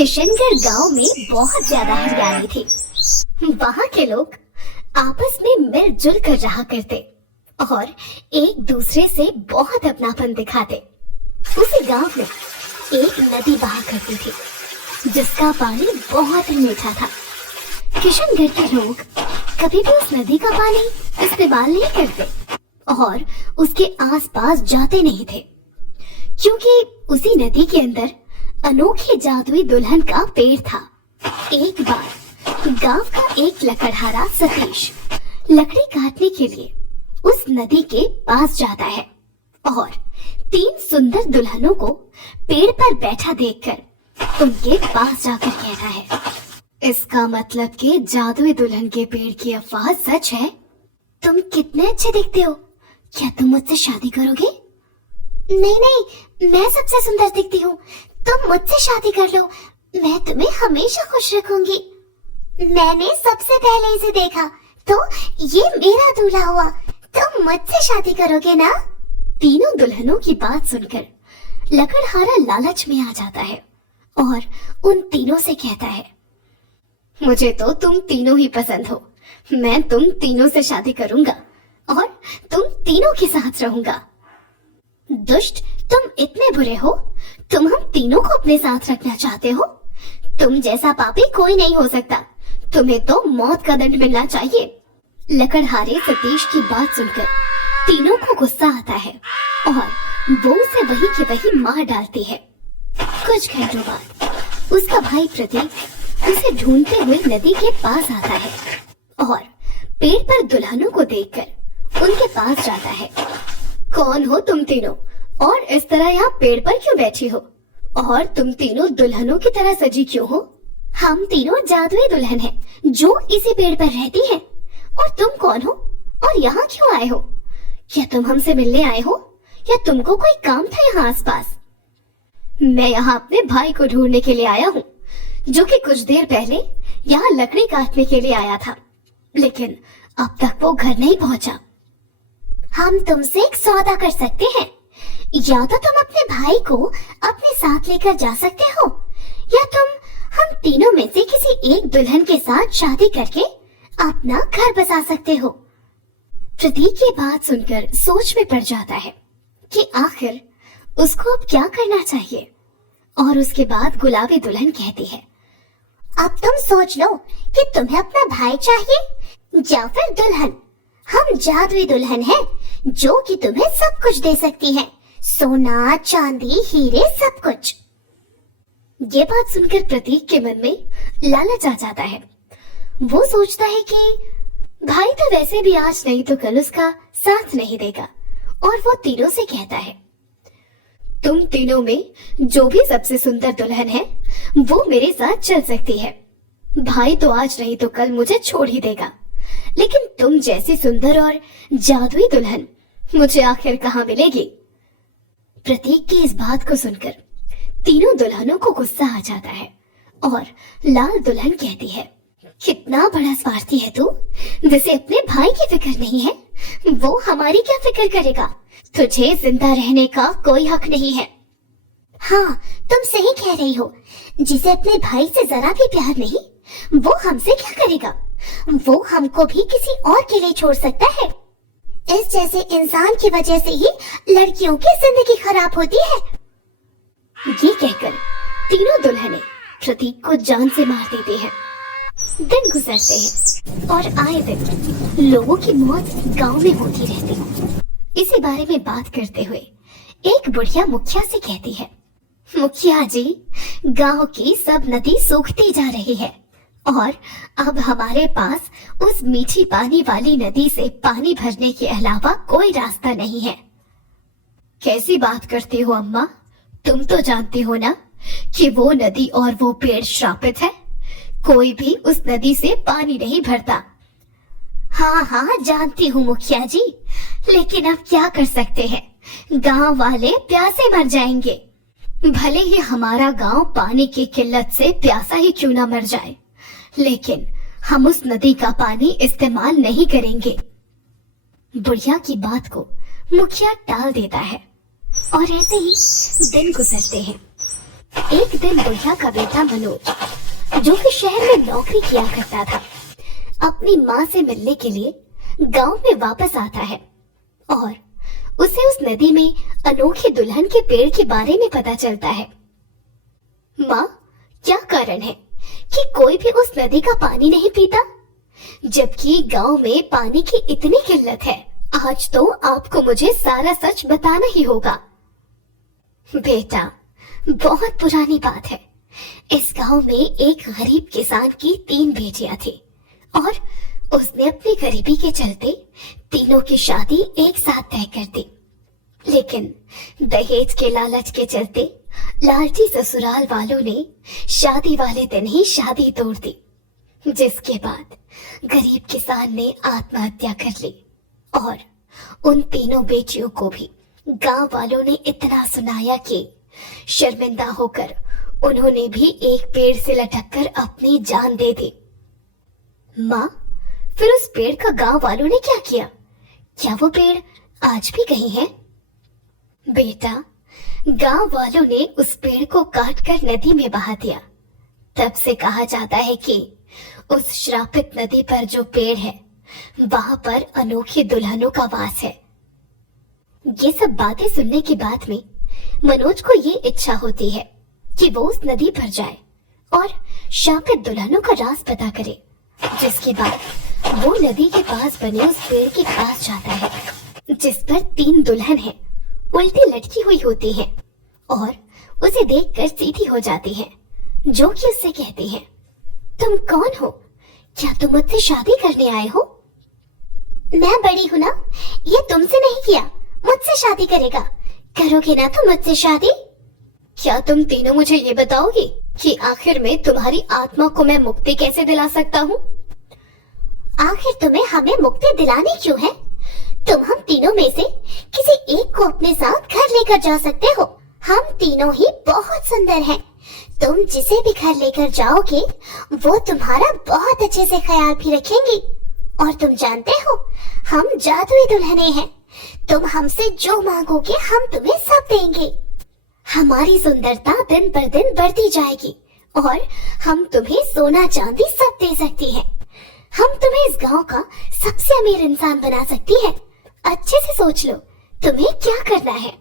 किशनगढ़ गांव में बहुत ज्यादा हरियाली थी। वहां के लोग आपस में मिलजुल कर रहा करते और एक दूसरे से बहुत अपनापन दिखाते। उसी गांव में एक नदी बहा करती थी जिसका पानी बहुत ही मीठा था। किशनगढ़ के लोग कभी भी उस नदी का पानी इस्तेमाल नहीं करते और उसके आसपास जाते नहीं थे, क्योंकि उसी नदी के अंदर अनोखी जादुई दुल्हन का पेड़ था। एक बार गांव का एक लकड़हारा सतीश लकड़ी काटने के लिए उस नदी के पास जाता है और 3 सुंदर दुल्हनों को पेड़ पर बैठा देखकर उनके पास जाकर कहता है, इसका मतलब कि जादुई दुल्हन के पेड़ की अफवाह सच है। तुम कितने अच्छे दिखते हो, क्या तुम मुझसे शादी करोगे? नहीं नहीं, मैं सबसे सुंदर दिखती हूँ, तुम मुझसे शादी कर लो, मैं तुम्हें हमेशा खुश रखूंगी। मैंने सबसे पहले इसे देखा तो ये मेरा दूल्हा हुआ, तुम मुझसे शादी करोगे ना? तीनों दुल्हनों की बात सुनकर लकड़हारा लालच में आ जाता है और उन तीनों से कहता है, मुझे तो तुम तीनों ही पसंद हो, मैं तुम तीनों से शादी करूंगा और तुम तीनों के साथ रहूंगा। दुष्ट, तुम इतने बुरे हो, तुम हम तीनों को अपने साथ रखना चाहते हो? तुम जैसा पापी कोई नहीं हो सकता, तुम्हें तो मौत का दंड मिलना चाहिए। लकड़हारे सतीश की बात सुनकर तीनों को गुस्सा आता है और वो उसे वही के वही मार डालती है। कुछ घंटों बाद उसका भाई प्रतीक उसे ढूंढते हुए नदी के पास आता है और पेड़ पर दुल्हनों को देखकर उनके पास जाता है। कौन हो तुम तीनों और इस तरह यहाँ पेड़ पर क्यों बैठी हो? और तुम तीनों दुल्हनों की तरह सजी क्यों हो? हम तीनों जादुई दुल्हन हैं जो इसी पेड़ पर रहती हैं। और तुम कौन हो और यहाँ क्यों आए हो? क्या तुम हमसे मिलने आए हो या तुमको कोई काम था यहाँ आसपास? मैं यहाँ अपने भाई को ढूंढने के लिए आया हूँ, जो कि कुछ देर पहले यहाँ लकड़ी काटने के लिए आया था, लेकिन अब तक वो घर नहीं पहुँचा। हम तुमसे एक सौदा कर सकते हैं, या तो तुम अपने भाई को अपने साथ लेकर जा सकते हो या तुम हम तीनों में से किसी एक दुल्हन के साथ शादी करके अपना घर बसा सकते हो। प्रतीक ये बात सुनकर सोच में पड़ जाता है कि आखिर उसको अब क्या करना चाहिए, और उसके बाद गुलाबी दुल्हन कहती है, अब तुम सोच लो कि तुम्हें अपना भाई चाहिए या फिर दुल्हन। हम जादुई दुल्हन है जो कि तुम्हें सब कुछ दे सकती है, सोना चांदी हीरे सब कुछ। ये बात सुनकर प्रतीक के मन में लालच आ जाता है। वो सोचता है कि भाई तो वैसे भी आज नहीं तो कल उसका साथ नहीं देगा, और वो तीनों से कहता है, तुम तीनों में जो भी सबसे सुंदर दुल्हन है वो मेरे साथ चल सकती है। भाई तो आज नहीं तो कल मुझे छोड़ ही देगा, लेकिन तुम जैसी सुंदर और जादुई दुल्हन मुझे आखिर कहाँ मिलेगी? प्रतीक की इस बात को सुनकर तीनों दुल्हनों को गुस्सा आ जाता है और लाल दुल्हन कहती है, कितना बड़ा स्वार्थी है तू, जिसे अपने भाई की फिक्र नहीं है, वो हमारी क्या फिक्र करेगा? तुझे जिंदा रहने का कोई हक नहीं है। हाँ, तुम सही कह रही हो, जिसे अपने भाई से जरा भी प्यार नहीं वो हमसे क्या करेगा? वो हमको भी किसी और के लिए छोड़ सकता है। इस जैसे इंसान की वजह से ही लड़कियों की जिंदगी खराब होती है। ये कहकर तीनों दुल्हनें प्रतीक को जान से मार देती हैं। दिन गुजरते हैं और आए दिन लोगों की मौत गांव में होती रहती है। इसी बारे में बात करते हुए एक बुढ़िया मुखिया से कहती है, मुखिया जी, गांव की सब नदी सूखती जा रही है और अब हमारे पास उस मीठी पानी वाली नदी से पानी भरने के अलावा कोई रास्ता नहीं है। कैसी बात करती हो अम्मा, तुम तो जानती हो ना कि वो नदी और वो पेड़ श्रापित है, कोई भी उस नदी से पानी नहीं भरता। हाँ हाँ जानती हूँ मुखिया जी, लेकिन अब क्या कर सकते हैं, गांव वाले प्यासे मर जाएंगे। भले ही हमारा गांव पानी की किल्लत से प्यासा ही क्यों ना मर जाए, लेकिन हम उस नदी का पानी इस्तेमाल नहीं करेंगे। बुढ़िया की बात को मुखिया टाल देता है और ऐसे ही दिन गुजरते हैं। एक दिन बुढ़िया का बेटा मनोज, जो कि शहर में नौकरी किया करता था, अपनी माँ से मिलने के लिए गांव में वापस आता है और उसे उस नदी में अनोखे दुल्हन के पेड़ के बारे में पता चलता है। माँ, क्या कारण है कि कोई भी उस नदी का पानी नहीं पीता, जबकि गांव में पानी की इतनी किल्लत है? आज तो आपको मुझे सारा सच बताना ही होगा। बेटा, बहुत पुरानी बात है। इस गांव में एक गरीब किसान की 3 बेटियां थी और उसने अपनी गरीबी के चलते तीनों की शादी एक साथ तय कर दी। लेकिन दहेज के लालच के चलते लालची ससुराल वालों ने शादी वाले दिन ही शादी तोड़ दी, जिसके बाद गरीब किसान ने आत्महत्या कर ली और उन तीनों बेटियों को भी गांव वालों ने इतना सुनाया कि शर्मिंदा होकर उन्होंने भी एक पेड़ से लटककर अपनी जान दे दी। माँ, फिर उस पेड़ का गांव वालों ने क्या किया? क्या वो पेड़ आज भी कहीं है? बेटा, गांव वालों ने उस पेड़ को काटकर नदी में बहा दिया। तब से कहा जाता है कि उस श्रापित नदी पर जो पेड़ है, वहां पर अनोखी दुल्हनों का वास है। ये सब बातें सुनने के बाद में मनोज को ये इच्छा होती है कि वो उस नदी पर जाए और श्रापित दुल्हनों का राज पता करे। जिसके बाद वो नदी के पास बने उस पेड़ के पास जाता है, जिस पर 3 दुल्हन है, उल्टी लटकी हुई होती हैं और उसे देखकर सीधी हो जाती हैं, जो कि उससे कहती हैं, तुम कौन हो? क्या तुम मुझसे शादी करने आए हो? मैं बड़ी हूँ ना, ये तुमसे नहीं किया, मुझसे शादी करेगा। करोगे ना तुम मुझसे शादी? क्या तुम तीनों मुझे ये बताओगी कि आखिर में तुम्हारी आत्मा को मैं मुक्ति कैसे दिला सकता हूँ? आखिर तुम्हें हमें मुक्ति दिलानी क्यों है? तुम हम तीनों में से किसी एक को अपने साथ घर लेकर जा सकते हो। हम तीनों ही बहुत सुंदर हैं। तुम जिसे भी घर लेकर जाओगे, वो तुम्हारा बहुत अच्छे से ख्याल भी रखेंगी। और तुम जानते हो, हम जादुई दुल्हने हैं। तुम हमसे जो मांगोगे हम तुम्हें सब देंगे। हमारी सुंदरता दिन पर दिन बढ़ती जाएगी और हम तुम्हें सोना चांदी सब दे सकती हैं। हम तुम्हें इस गांव का सबसे अमीर इंसान बना सकती है। अच्छे से सोच लो, तुम्हें क्या करना है।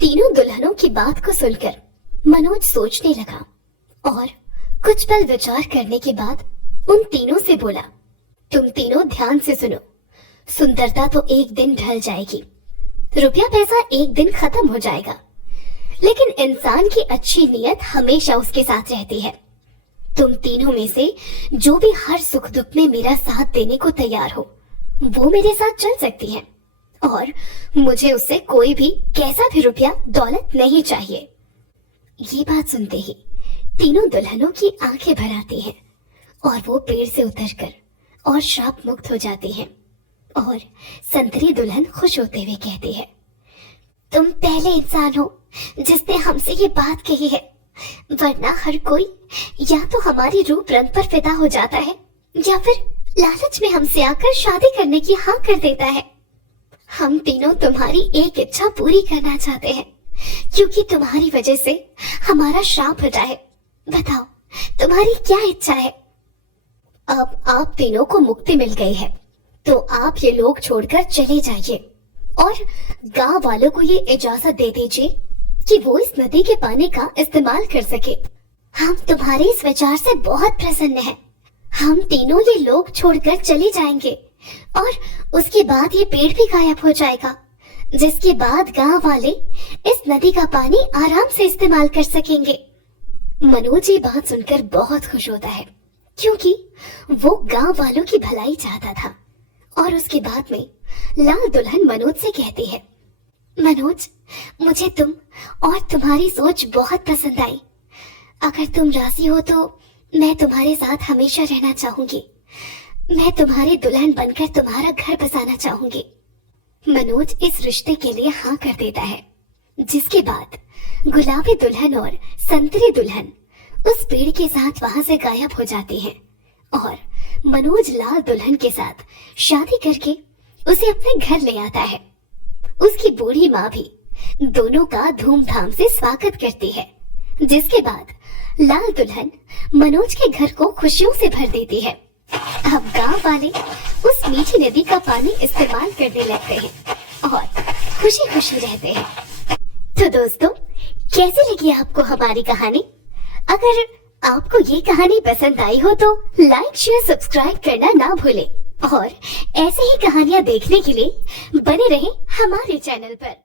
तीनों दुल्हनों की बात को सुनकर मनोज सोचने लगा और कुछ पल विचार करने के बाद उन तीनों से बोला, तुम तीनों ध्यान से सुनो। सुंदरता तो एक दिन ढल जाएगी, रुपया पैसा एक दिन खत्म हो जाएगा, लेकिन इंसान की अच्छी नीयत हमेशा उसके साथ रहती है। तुम तीनों में से जो भी हर सुख दुख में मेरा साथ देने को तैयार हो, वो मेरे साथ चल सकती है और मुझे उससे कोई भी कैसा भी रुपया दौलत नहीं चाहिए। ये बात सुनते ही तीनों दुल्हनों की आंखें भर आती हैं और वो पेड़ से उतरकर और श्राप मुक्त हो जाती हैं और संतरी दुल्हन खुश होते हुए कहती है, तुम पहले इंसान हो जिसने हमसे ये बात कही है, वरना हर कोई या तो हमारी रूप रंग पर फिदा हो जाता है या फिर लालच में हमसे आकर शादी करने की हाँ कर देता है। हम तीनों तुम्हारी एक इच्छा पूरी करना चाहते हैं, क्योंकि तुम्हारी वजह से हमारा श्राप हटा है। बताओ, तुम्हारी क्या इच्छा है? अब आप तीनों को मुक्ति मिल गई है, तो आप ये लोग छोड़कर चले जाइए और गांव वालों को ये इजाजत दे दीजिए कि वो इस नदी के पानी का इस्तेमाल कर सके। हम तुम्हारे इस विचार से बहुत प्रसन्न हैं। हम तीनों ये लोग छोड़कर चले जाएंगे और उसके बाद ये पेड़ भी गायब हो जाएगा, जिसके बाद गांव वाले इस नदी का पानी आराम से इस्तेमाल कर सकेंगे। मनोज ये बात सुनकर बहुत खुश होता है, क्योंकि वो गांव वालों की भलाई चाहता था। और उसके बाद में लाल दुल्हन मनोज से कहती है, मनोज, मुझे तुम और तुम्हारी सोच बहुत पसंद आई। अगर तुम राजी हो तो मैं तुम्हारे साथ हमेशा रहना चाहूंगी। मैं तुम्हारी दुल्हन बनकर तुम्हारा घर बसाना चाहूंगी। मनोज इस रिश्ते के लिए हाँ कर देता है, जिसके बाद गुलाबी दुल्हन और संतरी दुल्हन उस पेड़ के साथ वहां से गायब हो जाती हैं और मनोज लाल दुल्हन के साथ शादी करके उसे अपने घर ले आता है। उसकी बूढ़ी माँ भी दोनों का धूमधाम से स्वागत करती है, जिसके बाद लाल दुल्हन मनोज के घर को खुशियों से भर देती है। अब गांव वाले उस मीठी नदी का पानी इस्तेमाल करने लगते हैं और खुशी खुशी रहते हैं। तो दोस्तों, कैसी लगी आपको हमारी कहानी? अगर आपको ये कहानी पसंद आई हो तो लाइक शेयर सब्सक्राइब करना ना भूलें और ऐसे ही कहानियां देखने के लिए बने रहें हमारे चैनल पर।